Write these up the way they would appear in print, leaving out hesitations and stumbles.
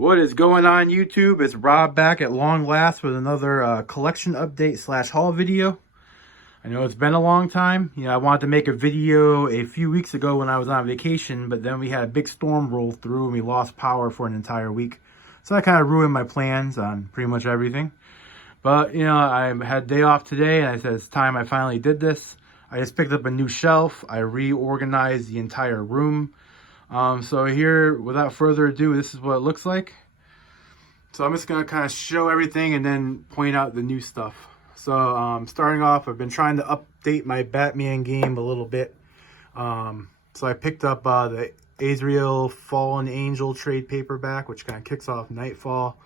What is going on, YouTube? It's Rob back at long last with another collection update slash haul video. I know it's been a long time. I wanted to make a video a few weeks ago when I was on vacation, but then we had a big storm roll through and we lost power for an entire week. So that kind of ruined my plans on pretty much everything. But, I had day off today and I said it's time I finally did this. I just picked up a new shelf. I reorganized the entire room. So here, without further ado, this is what it looks like. So I'm just going to kind of show everything and then point out the new stuff. So starting off, I've been trying to update my Batman game a little bit. So I picked up the Azrael Fallen Angel trade paperback, which kind of kicks off Nightfall.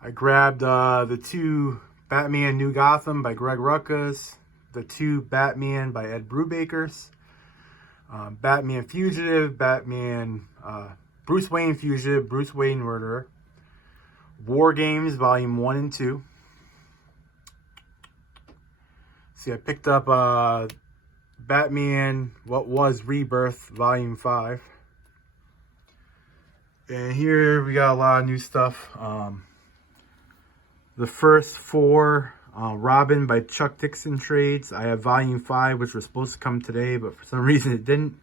I grabbed the two Batman New Gotham by Greg Rucka's, the two Batman by Ed Brubakers, Batman Fugitive, Batman Bruce Wayne Fugitive, Bruce Wayne Murderer, War Games Volume 1 and 2. See, I picked up Batman What Was Rebirth Volume 5. And here we got a lot of new stuff. The first four Robin by Chuck Dixon trades. I have Volume 5, which was supposed to come today, but for some reason it didn't.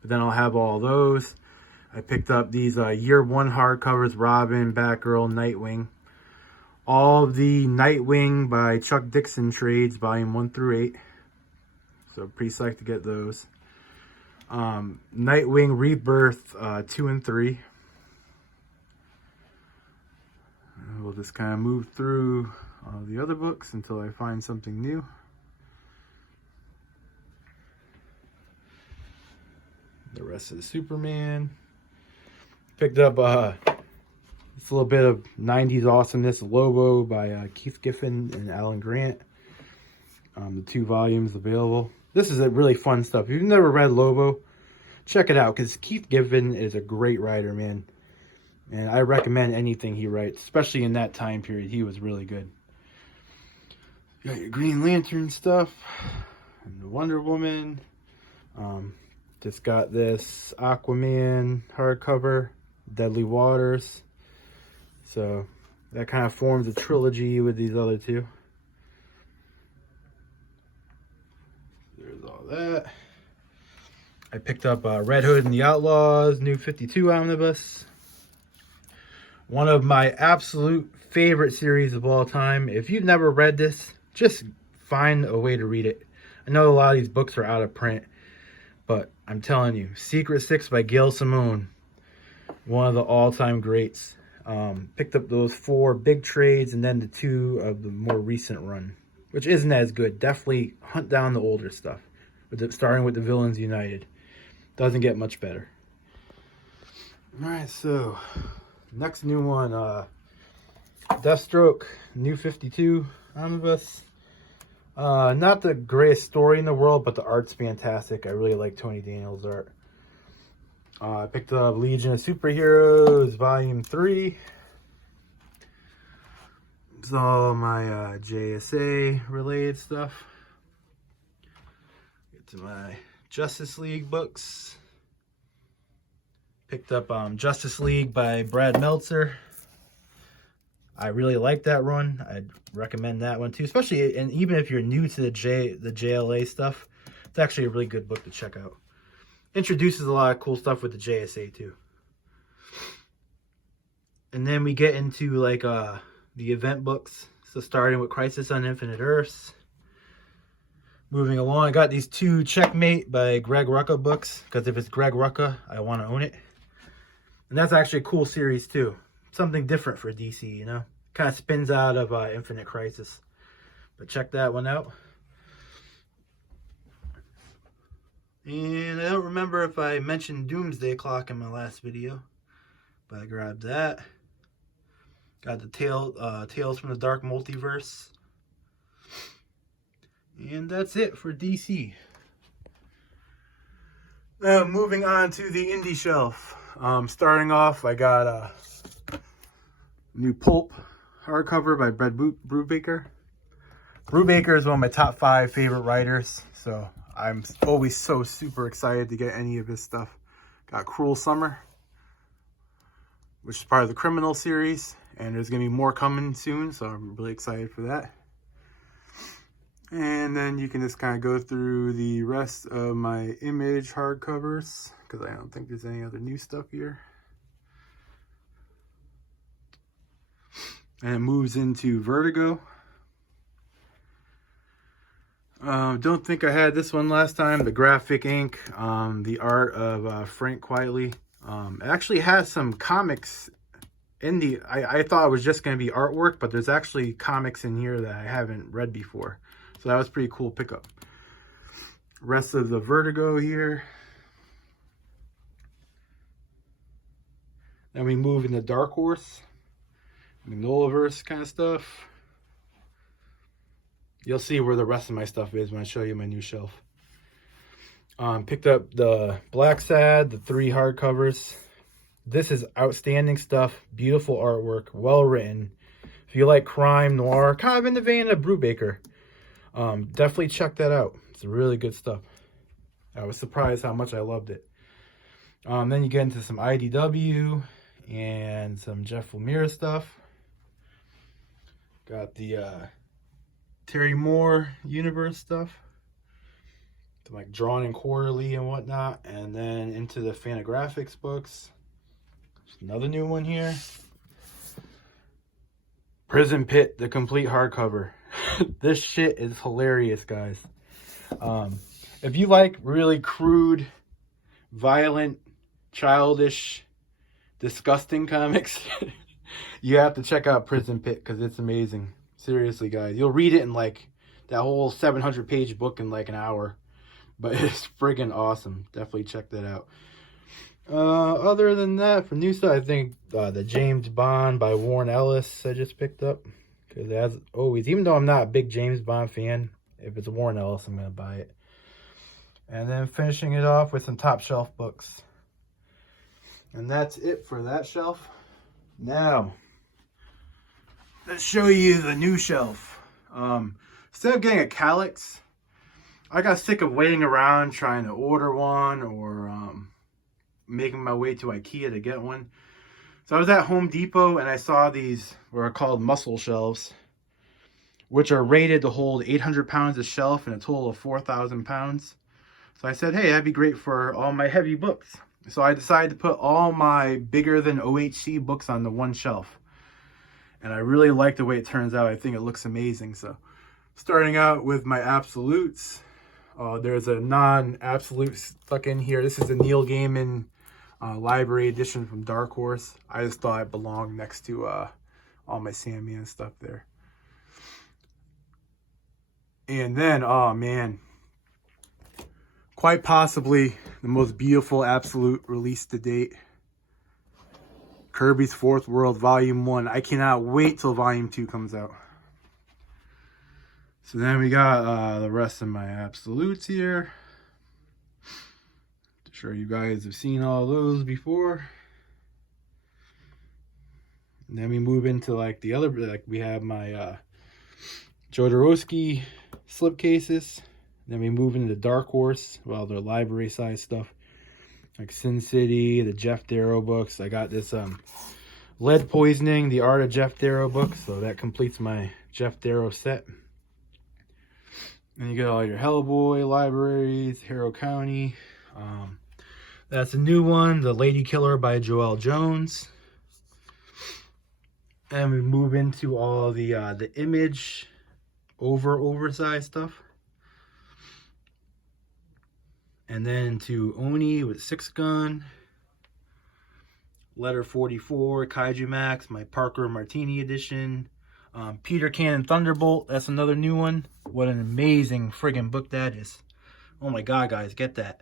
But then I'll have all those. I picked up these Year 1 hardcovers, Robin, Batgirl, Nightwing. All the Nightwing by Chuck Dixon trades, Volume 1 through 8. So pretty psyched to get those. Nightwing Rebirth 2 and 3. We'll just kind of move through the other books until I find something new. The rest of the Superman. Picked up this little bit of 90s awesomeness, Lobo by Keith Giffen and Alan Grant. The 2 volumes available. This is a really fun stuff. If you've never read Lobo, check it out, because Keith Giffen is a great writer, man. And I recommend anything he writes, especially in that time period. He was really good. You got your Green Lantern stuff, and the Wonder Woman. Just got this Aquaman hardcover, Deadly Waters. So that kind of forms a trilogy with these other two. There's all that. I picked up Red Hood and the Outlaws, New 52 Omnibus. One of my absolute favorite series of all time. If you've never read this, just find a way to read it. I know a lot of these books are out of print, but I'm telling you, Secret Six by Gail Simone, one of the all-time greats. Picked up those 4 big trades and then the 2 of the more recent run, which isn't as good. Definitely hunt down the older stuff, starting with the Villains United. Doesn't get much better. All right, so next new one, Deathstroke, New 52 Omnibus. Not the greatest story in the world, but the art's fantastic. I really like Tony Daniels' art. I picked up Legion of Superheroes, Volume 3. It's all my JSA related stuff. Get to my Justice League books. Picked up Justice League by Brad Meltzer. I really like that run. I'd recommend that one too, especially, and even if you're new to the JLA stuff, it's actually a really good book to check out. Introduces a lot of cool stuff with the JSA too. And then we get into like the event books. So starting with Crisis on Infinite Earths. Moving along, I got these 2 Checkmate by Greg Rucka books, because if it's Greg Rucka, I want to own it. And that's actually a cool series too. Something different for DC, Kind of spins out of Infinite Crisis. But check that one out. And I don't remember if I mentioned Doomsday Clock in my last video, but I grabbed that. Got the Tales from the Dark Multiverse. And that's it for DC. Now moving on to the indie shelf. Starting off, I got a new Pulp hardcover by Brad Brubaker. Brubaker is one of my top 5 favorite writers, so I'm always so super excited to get any of his stuff. Got Cruel Summer. which is part of the Criminal series, and there's gonna be more coming soon, so I'm really excited for that. And then you can just kind of go through the rest of my Image hardcovers, because I don't think there's any other new stuff here. And it moves into Vertigo. Don't think I had this one last time. The graphic ink, the art of Frank Quitely. It actually has some comics in the... I thought it was just going to be artwork, but there's actually comics in here that I haven't read before. So that was a pretty cool pickup. Rest of the Vertigo here. Then we move into Darkhorse, Magnolaverse kind of stuff. You'll see where the rest of my stuff is when I show you my new shelf. Picked up the Black Sad, the 3 hardcovers. This is outstanding stuff. Beautiful artwork, well written. If you like crime, noir, kind of in the vein of Brubaker, definitely check that out. It's really good stuff. I was surprised how much I loved it. Then you get into some IDW and some Jeff Lemire stuff. Got the Terry Moore universe stuff, like Drawn and Quarterly and whatnot, and then into the Fantagraphics books. There's another new one here. Prison Pit, the complete hardcover. This shit is hilarious, guys. If you like really crude, violent, childish, disgusting comics, you have to check out Prison Pit, because it's amazing. Seriously, guys. You'll read it in like that whole 700-page book in like an hour. But it's friggin' awesome. Definitely check that out. Other than that, for new stuff, I think the James Bond by Warren Ellis I just picked up. Because as always, even though I'm not a big James Bond fan, if it's Warren Ellis, I'm going to buy it. And then finishing it off with some top shelf books. And that's it for that shelf. Now, let's show you the new shelf. Instead of getting a Calyx, I got sick of waiting around trying to order one, or making my way to IKEA to get one. So I was at Home Depot and I saw these, what are called muscle shelves, which are rated to hold 800 pounds of shelf and a total of 4,000 pounds. So I said, hey, that'd be great for all my heavy books. So I decided to put all my bigger than OHC books on the one shelf. And I really like the way it turns out. I think it looks amazing. So starting out with my absolutes. There's a non-absolute stuck in here. This is a Neil Gaiman library edition from Darkhorse. I just thought it belonged next to all my Sandman stuff there. And then, oh man, quite possibly the most beautiful absolute release to date. Kirby's Fourth World Volume 1. I cannot wait till Volume 2 comes out. So then we got the rest of my absolutes here. I'm sure you guys have seen all those before. And then we move into like the other, like we have my Jodorowsky slipcases. Then we move into the Darkhorse, well, their library size stuff. Like Sin City, the Jeff Darrow books. I got this Lead Poisoning, the Art of Jeff Darrow book. So that completes my Jeff Darrow set. And you get all your Hellboy libraries, Harrow County. That's a new one, The Lady Killer by Joelle Jones. And we move into all the Image oversized stuff. And then to Oni with 6-gun. Letter 44, Kaiju Max, my Parker Martini edition. Peter Cannon Thunderbolt, that's another new one. What an amazing friggin' book that is. Oh my god, guys, get that.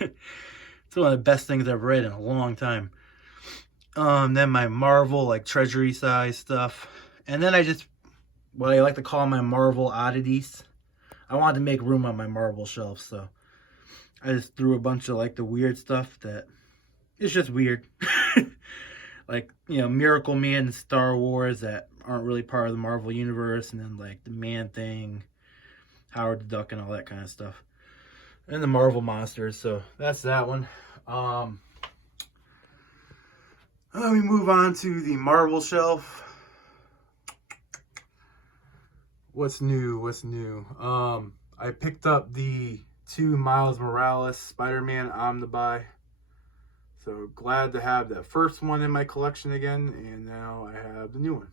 It's one of the best things I've read in a long time. Then my Marvel, like treasury size stuff. And then I just, what I like to call my Marvel oddities. I wanted to make room on my Marvel shelf, so I just threw a bunch of like the weird stuff that it's just weird. Like, you know, Miracle Man and Star Wars that aren't really part of the Marvel universe, and then like the Man-Thing, Howard the Duck, and all that kind of stuff, and the Marvel monsters. So that's that one. Let me move on to the Marvel shelf. What's new? What's new? I picked up the 2 Miles Morales Spider-Man Omnibus. So glad to have that first one in my collection again, and now I have the new one.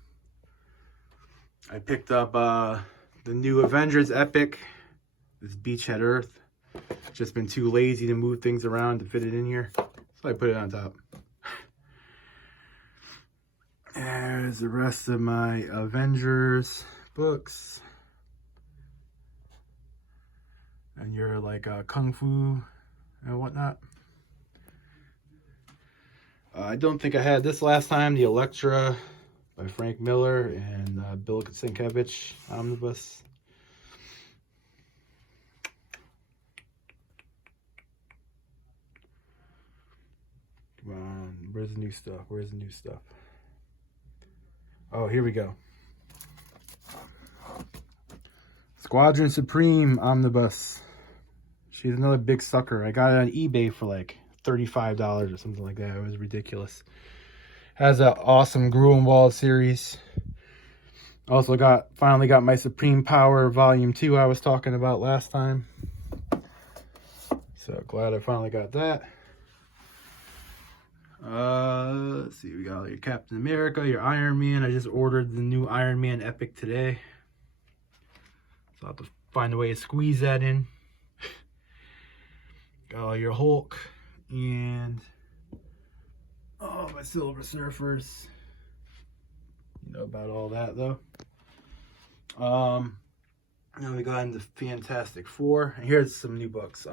I picked up the new Avengers Epic, this Beachhead Earth. Just been too lazy to move things around to fit it in here, so I put it on top. There's the rest of my Avengers books. And your like Kung Fu and whatnot. I don't think I had this last time, the Elektra by Frank Miller and Bill Sienkiewicz Omnibus. Come on, where's the new stuff? Where's the new stuff? Oh, here we go. Squadron Supreme Omnibus. She's another big sucker. I got it on eBay for like $35 or something like that. It was ridiculous. Has an awesome Gruenwald series. Also finally got my Supreme Power Volume 2 I was talking about last time. So glad I finally got that. Let's see, we got your Captain America, your Iron Man. I just ordered the new Iron Man Epic today. So I'll have to find a way to squeeze that in. Got all your Hulk and my Silver Surfers. You know about all that though. Now we got into Fantastic Four. And here's some new books.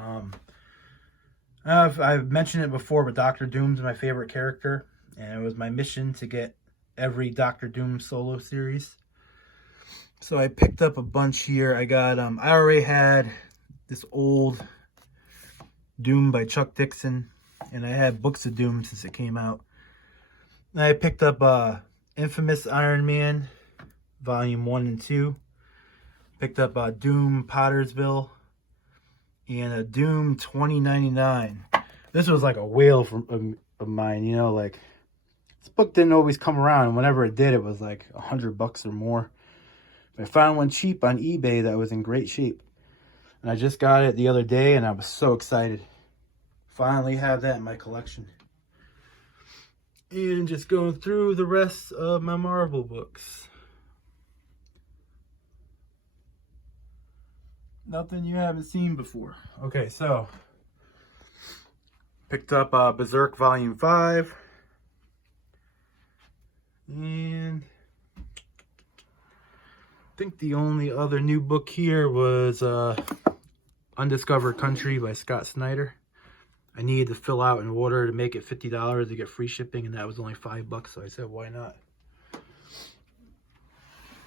I've mentioned it before, but Doctor Doom's my favorite character, and it was my mission to get every Doctor Doom solo series. So I picked up a bunch here. I got I already had this old Doom by Chuck Dixon, and I had books of Doom since it came out. And I picked up Infamous Iron Man Volume 1 and 2. Picked up Doom Pottersville and a Doom 2099. This was like a whale of mine, you know, like this book didn't always come around, and whenever it did, it was like $100 or more. But I found one cheap on eBay that was in great shape. And I just got it the other day, and I was so excited. Finally have that in my collection. And just going through the rest of my Marvel books. Nothing you haven't seen before. Okay, so picked up Berserk Volume 5. And I think the only other new book here was Undiscovered Country by Scott Snyder. I needed to fill out an order to make it $50 to get free shipping, and that was only $5, so I said, why not?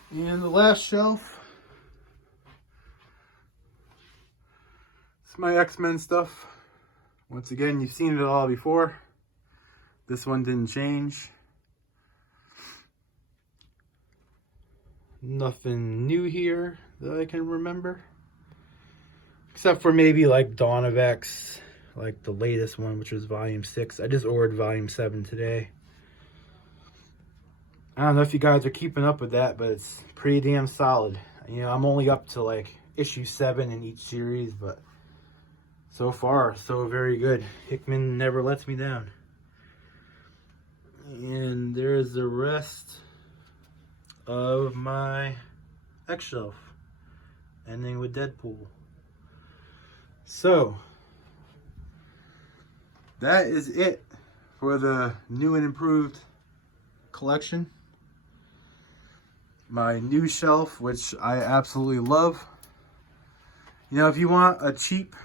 And the last shelf, it's my X-Men stuff. Once again, you've seen it all before. This one didn't change. Nothing new here that I can remember. Except for maybe like Dawn of X, like the latest one, which was Volume 6. I just ordered Volume 7 today. I don't know if you guys are keeping up with that, but it's pretty damn solid. You know, I'm only up to like issue 7 in each series, but so far, so very good. Hickman never lets me down. And there's the rest of my X shelf, ending with Deadpool. So that is it for the new and improved collection. My new shelf, which I absolutely love. You know, if you want a cheap,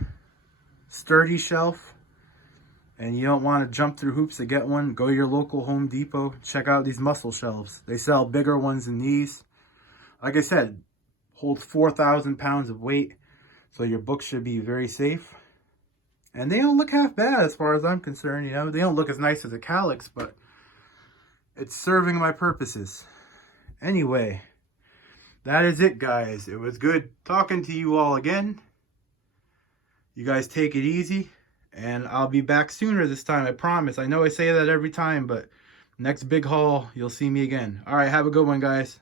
sturdy shelf and you don't want to jump through hoops to get one, go to your local Home Depot. Check out these muscle shelves. They sell bigger ones than these. Like I said, hold 4,000 pounds of weight, so your books should be very safe. And they don't look half bad as far as I'm concerned. You know, they don't look as nice as a Calyx, but it's serving my purposes. Anyway, that is it, guys. It was good talking to you all again. You guys take it easy, and I'll be back sooner this time, I promise. I know I say that every time, but Next big haul, you'll see me again. All right, have a good one, guys.